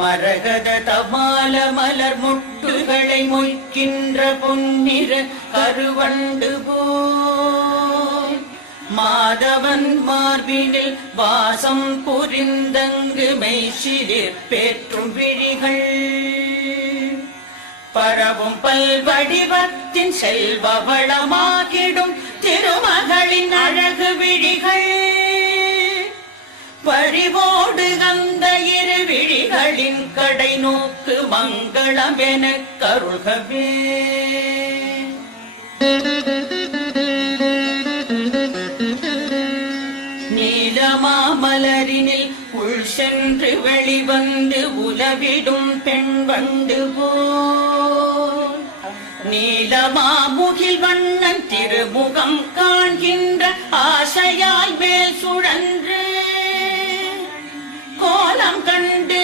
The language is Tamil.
மரகத தமால மலர் முட்டுகளை மொய்க்கின்ற பொன்னிற கருவண்டு போல் மாதவன் மார்பினில் வாசம் புரிந்தங்கு மெய்சிலிர் பேற்றும் விழிகள் பரவும் பல்வடிவத்தின் செல்வ வளமாகிடும் திருமகளின் அழகு விழிகள் பறிவோடு அந்த இரு விழிகளின் கடை நோக்கு மங்களம் என கருள்கவே. நீலமாமலரினில் உள் சென்று வெளிவந்து உலவிடும் பெண் வண்டு போல் நீலமாமுகில் வண்ணன் திருமுகம் காண்கின்ற ஆசையாய் மேல் சுழன்று கோலம் கண்டு